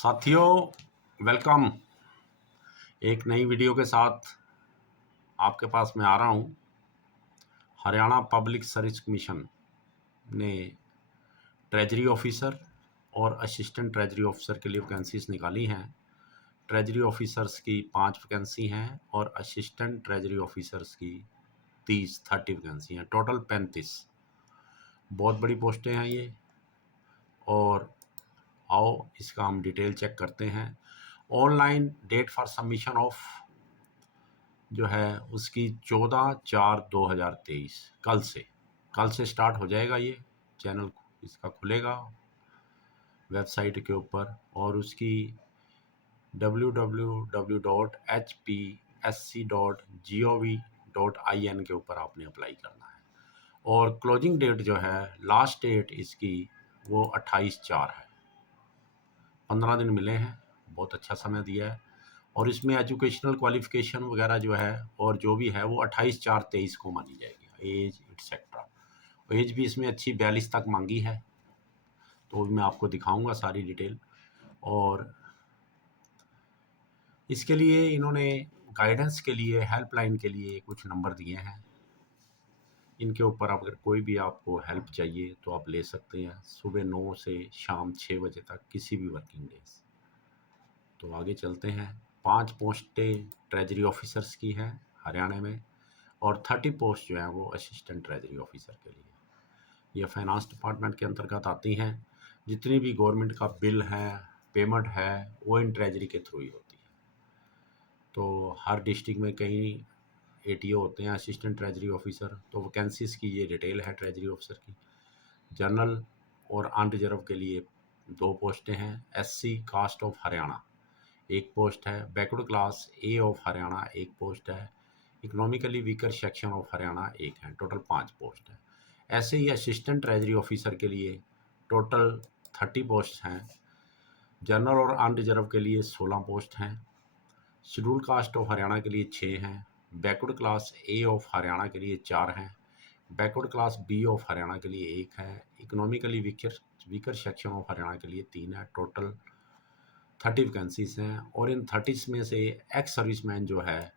साथियों वेलकम। एक नई वीडियो के साथ आपके पास मैं आ रहा हूं। हरियाणा पब्लिक सर्विस कमीशन ने ट्रेजरी ऑफिसर और असिस्टेंट ट्रेजरी ऑफिसर के लिए वैकेंसीज निकाली हैं। ट्रेजरी ऑफिसर्स की 5 वैकेंसी हैं और असिस्टेंट ट्रेजरी ऑफिसर्स की 30 वैकेंसी हैं। टोटल 35। बहुत बड़ी पोस्टें हैं ये। और आओ इसका हम डिटेल चेक करते हैं। Online date for submission of जो है उसकी 14/4/2023 कल से स्टार्ट हो जाएगा। ये चैनल इसका खुलेगा वेबसाइट के ऊपर और उसकी www.hpsc.gov.in के ऊपर आपने अप्लाई करना है। और क्लोजिंग डेट जो है लास्ट डेट इसकी वो 28/4 है। 15 दिन मिले हैं। बहुत अच्छा समय दिया है। और इसमें एजुकेशनल क्वालिफिकेशन वगैरह जो है और जो भी है वो 28/4/23 को मानी जाएगी। एज एटसेट्रा एज भी इसमें अच्छी 42 तक मांगी है। तो मैं आपको दिखाऊंगा सारी डिटेल। और इसके लिए इन्होंने गाइडेंस के लिए हेल्पलाइन के लिए कुछ नंबर दिए हैं। इनके ऊपर अगर कोई भी आपको हेल्प चाहिए तो आप ले सकते हैं सुबह 9 से शाम 6 बजे तक किसी भी वर्किंग डेज। तो आगे चलते हैं। 5 पोस्टें ट्रेजरी ऑफिसर्स की हैं हरियाणा में और 30 पोस्ट जो हैं वो असिस्टेंट ट्रेजरी ऑफिसर के लिए। ये फाइनेंस डिपार्टमेंट के अंतर्गत आती हैं। जितनी भी गवर्नमेंट का बिल है पेमेंट है वो इन ट्रेजरी के थ्रू ही होती है। तो हर डिस्ट्रिक्ट में कई एटीओ होते हैं असिस्टेंट ट्रेजरी ऑफिसर। तो वैकेंसीज़ की ये डिटेल है ट्रेजरी ऑफिसर की। जनरल और अनरिजर्व के लिए 2 पोस्टें हैं। SC caste of Haryana 1 post है। Backward class A of Haryana 1 post है। Economically weaker section of Haryana 1 है। टोटल 5 पोस्ट है। ऐसे ही असिस्टेंट ट्रेजरी ऑफिसर के लिए टोटल 30 पोस्ट हैं। जनरल और अनरिजर्व के लिए 16 पोस्ट हैं। शेड्यूल कास्ट ऑफ हरियाणा के लिए 6 हैं। Backward class A of Haryana के लिए 4 हैं। Backward class B of Haryana के लिए 1 है। Economically weaker section of Haryana के लिए 3 है। टोटल 30 वैकेंसीज हैं। और इन 30 में से एक्स सर्विसमैन जो है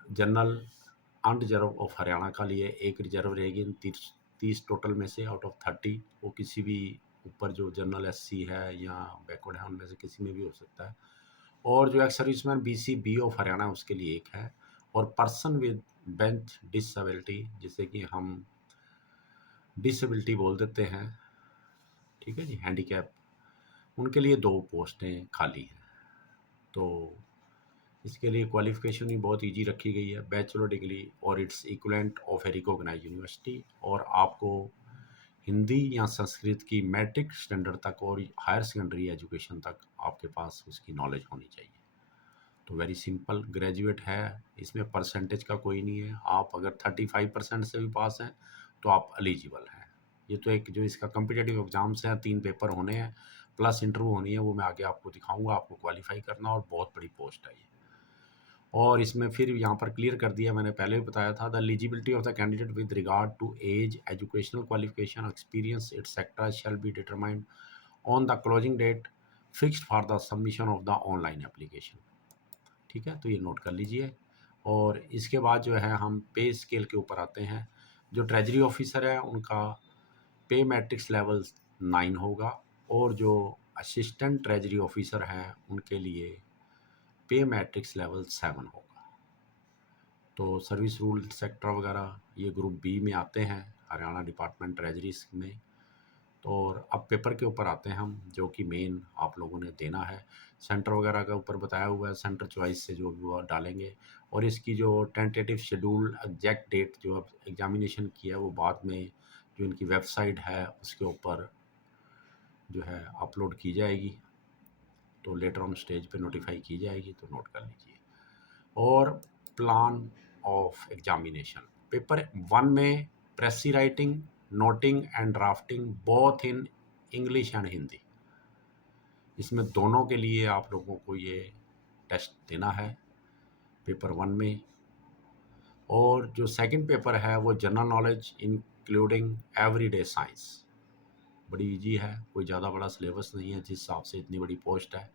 जनरल अनरिजर्व ऑफ हरियाणा का लिए 1 रिजर्व रहेगी। इन 30 टोटल में से आउट ऑफ 30 वो किसी भी ऊपर जो जनरल एससी है या बैकवर्ड है उनमें से किसी में भी हो सकता है। और जो ex serviceman BC B of Haryana उसके लिए 1 है। और पर्सन विद बेंच डिसेबिलिटी जिसे कि हम डिसेबिलिटी बोल देते हैं, ठीक है जी, हैंडीकैप, उनके लिए 2 पोस्टें खाली हैं। तो इसके लिए क्वालिफ़िकेशन भी बहुत इजी रखी गई है। बैचलर डिग्री और its equivalent of a recognised university. और आपको हिंदी या संस्कृत की मैट्रिक स्टैंडर्ड तक और हायर सेकेंडरी एजुकेशन तक आपके पास उसकी नॉलेज होनी चाहिए। तो वेरी सिंपल ग्रेजुएट है। इसमें परसेंटेज का कोई नहीं है। आप अगर 35% से भी पास हैं तो आप एलिजिबल हैं। ये तो एक जो इसका कॉम्पिटिटिव एग्जाम्स हैं 3 पेपर होने हैं प्लस इंटरव्यू होनी है, वो मैं आगे आपको दिखाऊंगा। आपको क्वालिफाई करना और बहुत बड़ी पोस्ट है ये। और इसमें फिर यहाँ पर क्लियर कर दिया, मैंने पहले भी बताया था, the eligibility of the candidate with regard to age educational qualification experience etcetera shall be determined on the closing date fixed for the submission of the online application. ठीक है, तो ये नोट कर लीजिए। और इसके बाद जो है हम पे स्केल के ऊपर आते हैं। जो ट्रेजरी ऑफिसर है उनका पे मैट्रिक्स लेवल 9 होगा और जो असिस्टेंट ट्रेजरी ऑफिसर हैं उनके लिए पे मैट्रिक्स लेवल 7 होगा। तो सर्विस रूल सेक्टर वगैरह ये ग्रुप बी में आते हैं हरियाणा डिपार्टमेंट ट्रेजरी में। तो और अब पेपर के ऊपर आते हैं हम, जो कि मेन आप लोगों ने देना है। सेंटर वगैरह का ऊपर बताया हुआ है, सेंटर चॉइस से जो भी वो डालेंगे। और इसकी जो टेंटेटिव शेड्यूल एग्जैक्ट डेट जो अब एग्जामिनेशन की है वो बाद में जो इनकी वेबसाइट है उसके ऊपर जो है अपलोड की जाएगी। तो लेटर ऑन स्टेज पे नोटिफाई की जाएगी, तो नोट कर लीजिए। और प्लान ऑफ एग्जामिनेशन पेपर 1 में प्रेसी writing, noting and drafting both in English and Hindi. इसमें दोनों के लिए आप लोगों को ये टेस्ट देना है पेपर 1 में। और जो सेकंड पेपर है वो general knowledge including everyday science, बड़ी इजी है, कोई ज़्यादा बड़ा सिलेबस नहीं है जिस हिसाब से इतनी बड़ी पोस्ट है।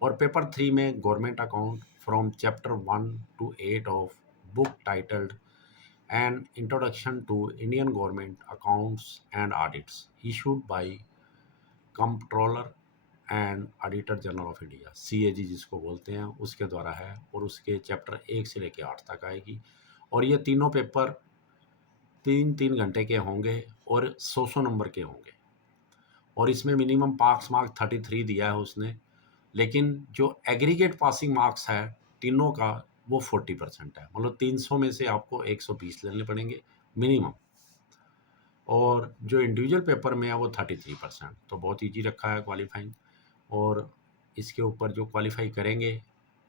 और पेपर 3 में government account from chapter 1 to 8 of book titled an introduction to Indian government accounts and audits issued by controller and auditor general of India, CAG जिसको बोलते हैं, उसके द्वारा है। और उसके चैप्टर 1 से लेकर 8 तक आएगी। और ये तीनों पेपर 3-3 घंटे के होंगे और 100 नंबर के होंगे। और इसमें मिनिमम पास मार्क 33 दिया है उसने, लेकिन जो एग्रीगेट पासिंग मार्क्स है तीनों का वो 40% है, मतलब 300 में से आपको 120 लेने पड़ेंगे मिनिमम। और जो इंडिविजुअल पेपर में है वो 33%, तो बहुत ईजी रखा है क्वालिफाइंग। और इसके ऊपर जो क्वालिफाई करेंगे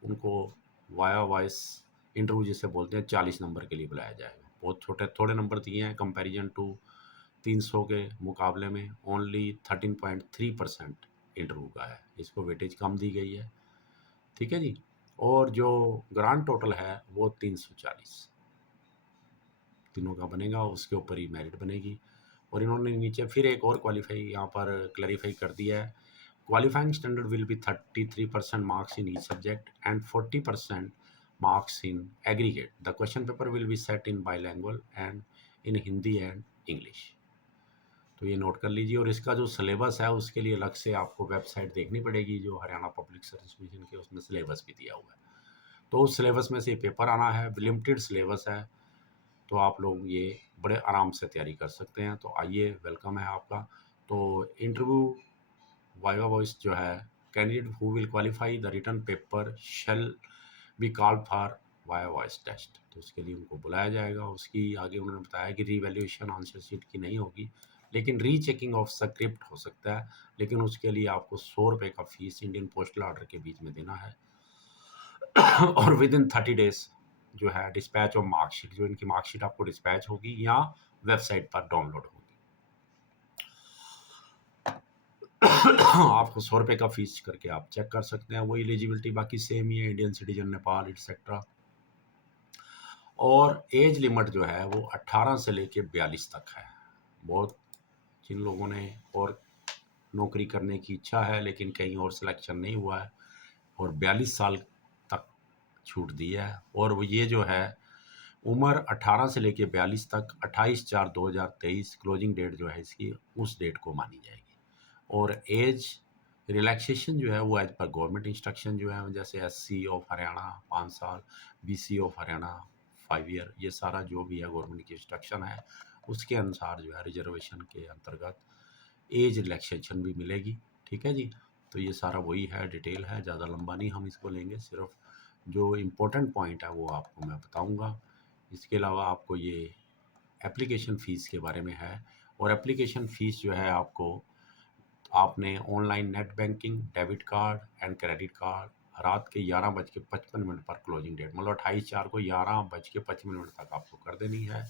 उनको वाया वॉइस इंटरव्यू जिसे बोलते हैं 40 नंबर के लिए बुलाया जाएगा। बहुत छोटे थोड़े नंबर दिए हैं कंपैरिजन टू 300 के मुकाबले में, ओनली 13.3% इंटरव्यू का है, इसको वेटेज कम दी गई है। ठीक है जी। और जो ग्रांड टोटल है वो 340 तीनों का बनेगा, उसके ऊपर ही मेरिट बनेगी। और इन्होंने नीचे फिर एक और क्वालिफाई यहाँ पर क्लैरिफाई कर दिया है। Qualifying standard will be 33% marks in each subject and 40% marks in aggregate. The question paper will be set in bilanguage and in Hindi and English. तो ये नोट कर लीजिए। और इसका जो सिलेबस है उसके लिए अलग से आपको वेबसाइट देखनी पड़ेगी जो हरियाणा पब्लिक सर्विस कमीशन की, उसमें सिलेबस भी दिया हुआ है। तो उस सिलेबस में से पेपर आना है, लिमिटेड सिलेबस है, तो आप लोग ये बड़े आराम से तैयारी कर सकते हैं। तो आइए, वेलकम है आपका। तो इंटरव्यू वाइवा वॉइस जो है, candidate who will qualify the written paper shall be called for viva voice test. तो उसके लिए उनको बुलाया जाएगा। उसकी आगे उन्होंने बताया कि रीवैल्यूएशन आंसर शीट की नहीं होगी, लेकिन रीचेकिंग ऑफ स्क्रिप्ट हो सकता है, लेकिन उसके लिए आपको 100 रुपये का फीस इंडियन पोस्टल ऑर्डर के बीच में देना है। और विद इन 30 डेज जो है डिस्पैच ऑफ मार्कशीट, जो इनकी मार्कशीट आपको डिस्पैच होगी या वेबसाइट पर डाउनलोड होगी। आपको 100 रुपये का फीस करके आप चेक कर सकते हैं। वो एलिजिबिलिटी बाकी सेम ही है, इंडियन सिटीजन, नेपाल एटसेट्रा। और एज लिमिट जो है वो 18 से लेके 42 तक है। बहुत जिन लोगों ने और नौकरी करने की इच्छा है लेकिन कहीं और सिलेक्शन नहीं हुआ है, और 42 साल तक छूट दी है। और वो ये जो है उम्र 18 से लेके 42 तक 28/4/2023 क्लोजिंग डेट जो है इसकी, उस डेट को मानी जाएगी। और एज रिलैक्सेशन जो है वो एज पर गवर्नमेंट इंस्ट्रक्शन जो है, जैसे SC ऑफ हरियाणा 5 साल, BC ऑफ हरियाणा 5 ईयर, ये सारा जो भी है गवर्नमेंट की इंस्ट्रक्शन है, उसके अनुसार जो है रिजर्वेशन के अंतर्गत एज रिलैक्सेशन भी मिलेगी। ठीक है जी। तो ये सारा वही है, डिटेल है, ज़्यादा लंबा नहीं हम इसको लेंगे, सिर्फ जो इम्पोर्टेंट पॉइंट है वो आपको मैं बताऊंगा। इसके अलावा आपको ये एप्लीकेशन फ़ीस के बारे में है। और एप्लीकेशन फ़ीस जो है आपने online net banking, debit card and credit card रात के 11:55 पर क्लोजिंग डेट, मतलब 28/4 को 11:55 तक आपको कर देनी है।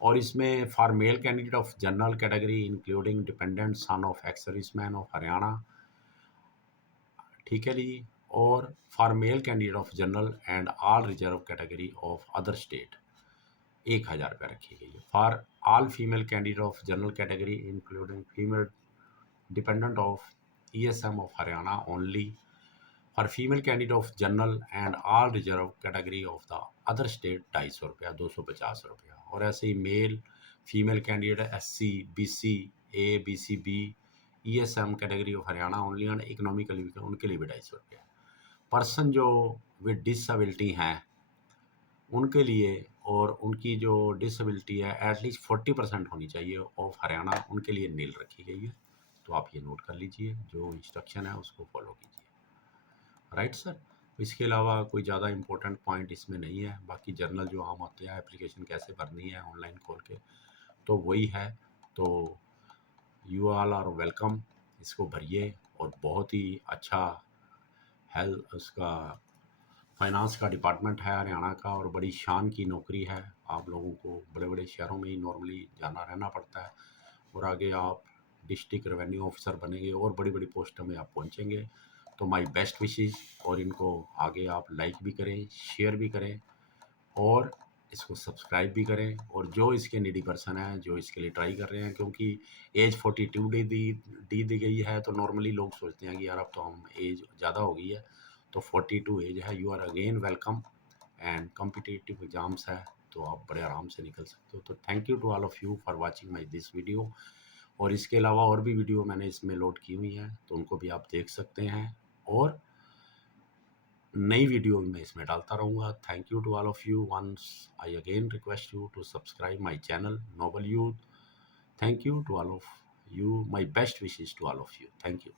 और इसमें for male candidate of general category including dependent son of ex serviceman of Haryana. ठीक है जी। और for male candidate of general and all reserve category of other state 1,000 रुपये रखी गई है। For all female candidate of general category including female dependent of ESM of Haryana only. For female candidate of general and all reserve category of the other state 250 रुपया, 250 रुपया। और ऐसे ही male female candidate SC BC A BC B ESM category of Haryana only and economically उनके लिए भी 250 रुपया। Person जो विद डिसेबिलिटी हैं उनके लिए, और उनकी जो डिसेबिलिटी है एटलीस्ट 40% होनी चाहिए ऑफ हरियाणा, उनके लिए नील रखी गई है। तो आप ये नोट कर लीजिए, जो इंस्ट्रक्शन है उसको फॉलो कीजिए। Right sir. तो इसके अलावा कोई ज़्यादा इंपॉर्टेंट पॉइंट इसमें नहीं है। बाकी जर्नल जो आम होते हैं, एप्लीकेशन कैसे भरनी है ऑनलाइन खोल के, तो वही है। तो यू ऑल आर वेलकम, इसको भरिए। और बहुत ही अच्छा हेल्थ उसका फाइनेंस का डिपार्टमेंट है हरियाणा का, और बड़ी शान की नौकरी है। आप लोगों को बड़े बड़े शहरों में ही नॉर्मली जाना रहना पड़ता है, और आगे आप डिस्ट्रिक्ट रेवेन्यू ऑफिसर बनेंगे और बड़ी बड़ी पोस्टों में आप पहुंचेंगे। तो माय बेस्ट विशेस। और इनको आगे आप लाइक भी करें, शेयर भी करें, और इसको सब्सक्राइब भी करें, और जो इसके नीडी पर्सन हैं, जो इसके लिए ट्राई कर रहे हैं, क्योंकि एज 42 दी गई है, तो नॉर्मली लोग सोचते हैं कि यार अब तो हम एज ज़्यादा हो गई है, तो 42 एज है, you are again welcome. And competitive exams है, तो आप बड़े आराम से निकल सकते हो। तो thank you to all of you for watching my this video. और इसके अलावा और भी वीडियो मैंने इसमें लोड की हुई हैं, तो उनको भी आप देख सकते हैं, और नई वीडियो मैं इसमें डालता रहूँगा। Thank you to all of you. Once I again request you to subscribe my channel Noble Youth. Thank you to all of you. My best wishes to all of you. Thank you.